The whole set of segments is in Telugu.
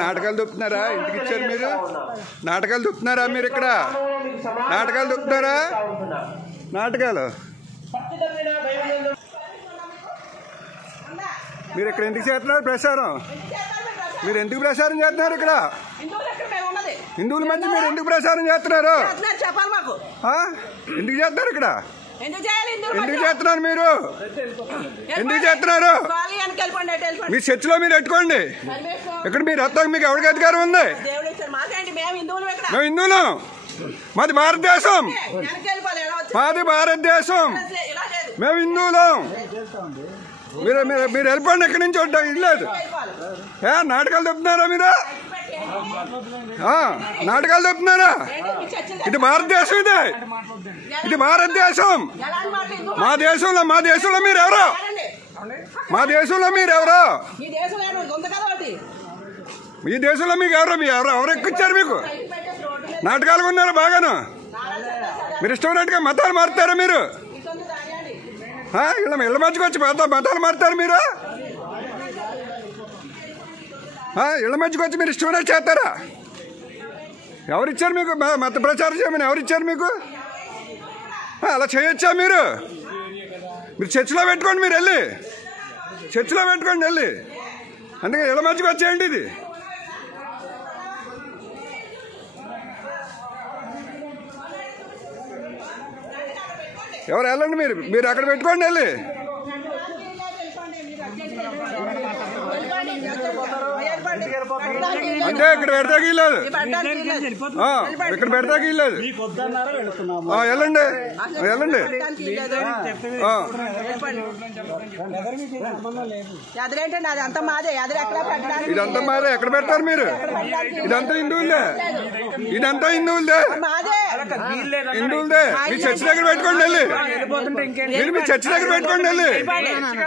నాటకాలు దొప్పుతున్నారా? ఇంటికి ఇచ్చారు మీరు? నాటకాలు దొప్పుతున్నారా మీరు? ఇక్కడ నాటకాలు దొప్పుతున్నారా? నాటకాలు మీరు ఇక్కడ ఎందుకు చేస్తున్నారు ప్రచారం? మీరు ఎందుకు ప్రచారం చేస్తున్నారు? ఇక్కడ హిందువుల మధ్య మీరు ఎందుకు ప్రచారం చేస్తున్నారు? ఎందుకు చేస్తున్నారు? ఇక్కడ ఎందుకు చేస్తున్నారు? మీరు ఎందుకు చేస్తున్నారు? మీ చర్చిలో మీరు పెట్టుకోండి. ఇక్కడ మీరు వస్తాక మీకు ఎవరికి అధికారం ఉంది? మేము హిందువులం. మాది భారతదేశం. మాది భారతదేశం. మేము హిందువులం. మీరు మీరు వెళ్ళిపోండి. ఎక్కడి నుంచి ఉంటాం ఇల్లేదు. నాటకాలు చెప్తున్నారా మీరు? నాటకాలు చెప్తున్నారా? ఇది భారతదేశం. ఇది భారతదేశం. మా దేశంలో మీరు ఎవరు? మా దేశంలో మీరు ఎవరు? మీ దేశంలో మీకు ఎవరు? ఎవరు ఎక్కిచ్చారు మీకు? నాటకాలుగా ఉన్నారు బాగాను. మీరు ఇష్టమైనట్టుగా మతాలు మారుతారా మీరు? ఇళ్ళ మధ్యకి వచ్చి మతాలు మారుతారు మీరు? ఇళ్ళ మధ్యకి వచ్చి మీరు ఇష్టమైనట్టు చేస్తారా? ఎవరిచ్చారు మీకు మత ప్రచారం చేయమని? ఎవరిచ్చారు మీకు? అలా చేయొచ్చా మీరు? మీరు చర్చిలో పెట్టుకోండి. మీరు వెళ్ళి చర్చిలో పెట్టుకోండి వెళ్ళి. అందుకే ఇళ్ళ మధ్యకి వచ్చేయండి. ఇది ఎవరు వెళ్ళండి. మీరు అక్కడ పెట్టుకోండి వెళ్ళి. అంటే ఇక్కడ పెడతాకి లేదు. ఇక్కడ పెడతాకి లేదు. వెళ్ళండి వెళ్ళండి. ఇదంతా మాదే. ఎక్కడ పెడతారు మీరు? ఇదంతా హిందువులదే. ఇదంతా హిందువులదే. హిందువులదే. మీ చర్చి దగ్గర పెట్టుకోండి వెళ్ళి. మీరు మీ చర్చి దగ్గర పెట్టుకోండి వెళ్ళి.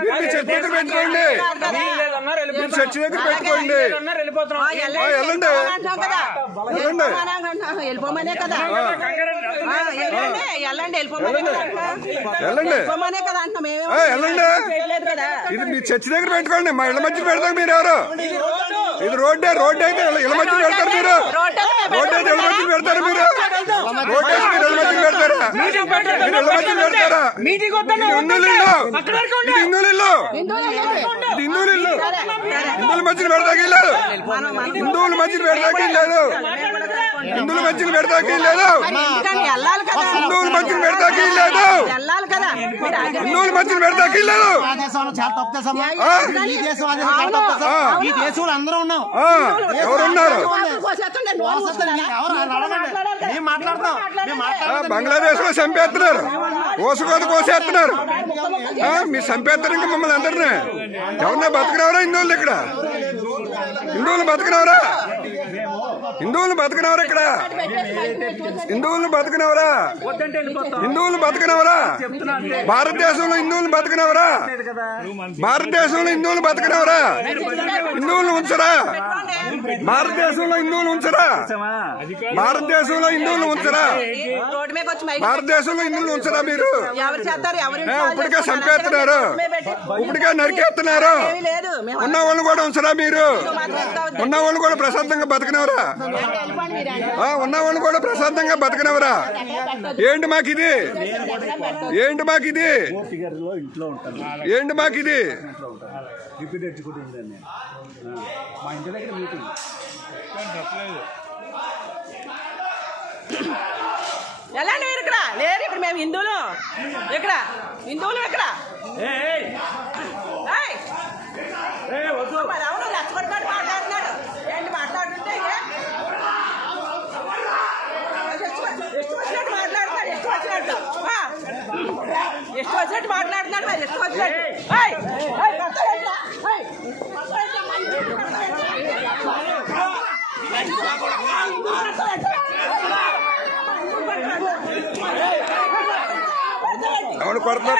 మీరు మీ చర్చి దగ్గర పెట్టుకోండి. మీరు చర్చి దగ్గర పెట్టుకోండి. వెళ్ళండి వెళ్ళిపోమనే కదా. ఇది మీ చర్చి దగ్గర పెట్టుకోండి. మా ఇళ్ళ మధ్య పెడతాం. మీరు ఎవరు? ఇది రోడ్డు అయితే ఇళ్ళ మధ్య పెడతారు మీరు. రోడ్డు అయితే ఇళ్ళ మధ్య పెడతారు మీరు. రోడ్డు అయితే మీరు ఇళ్ళ మధ్య పెడతారా? మీరు ఇళ్ళ మధ్య పెడతారా? ఇది హిందువుల ఇల్లు. ఇది హిందువుల ఇల్లు. ఇది హిందువుల ఇల్లు. హిందువుల మధ్య పెడతాకి లేదు. హిందువుల మధ్య పెడతాకి లేదు. హిందువుల మధ్య పెడతాకి లేదు. హిందువుల మధ్య పెడతాకి లేదు. హిందువుల మధ్య పెడతాకి లేదు. ఎవరున్నారు? బంగ్లాదేశ్ లో చంపేస్తున్నారు. కోసుకోత కోసేస్తున్నారు. మీరు చంపేస్తారు ఇంకా మమ్మల్ని అందరినీ. ఎవరన్నా బతకనవరా హిందువులు? ఇక్కడ హిందువులు బతకనవరా? హిందువులు బతకనవరా? ఇక్కడ హిందువులను బతకనవరా? హిందువులు బతకనవరా? భారతదేశంలో హిందువులు బతకనవరా? భారతదేశంలో హిందువులు బతకనవరా? హిందువులు ఉంచరా? భారతదేశంలో హిందువులు ఉంచరా? భారతదేశంలో హిందువులు ఉంచరా? భారతదేశంలో హిందువులు ఉంచరా? మీరు ఇప్పటికే చంపేస్తున్నారు. ఇప్పటికే నరికేస్తున్నారు. ఉన్న వాళ్ళు కూడా ఉంచరా? మీరు ఉన్న వాళ్ళు కూడా ప్రశాంతంగా బతకనవరా? ఉన్న వాళ్ళు కూడా ప్రశాంతంగా బతకనవరా? ఏంటి మాకిది? ఏంటి మాకిది? ఏంటి మాకిది? ఎలా మీరు ఇక్కడ లేరు? ఇప్పుడు మేము హిందువులు. ఇక్కడ హిందువులు ఇక్కడ అవును లక్షపడి మాట్లాడుతున్నాడు. ఏంటి మాట్లాడుతుంటే ಎಷ್ಟು వచ్చినట్టు మాట్లాడుతున్నాడు. ಎಷ್ಟು వచ్చినట్టు మాట్లాడుతున్నాడు. మరి ಎಷ್ಟು వచ్చినట్టు అవును కొడతా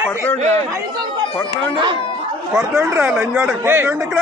ఉండి లంజోడ కొడతా ఉండి ఇక్కడ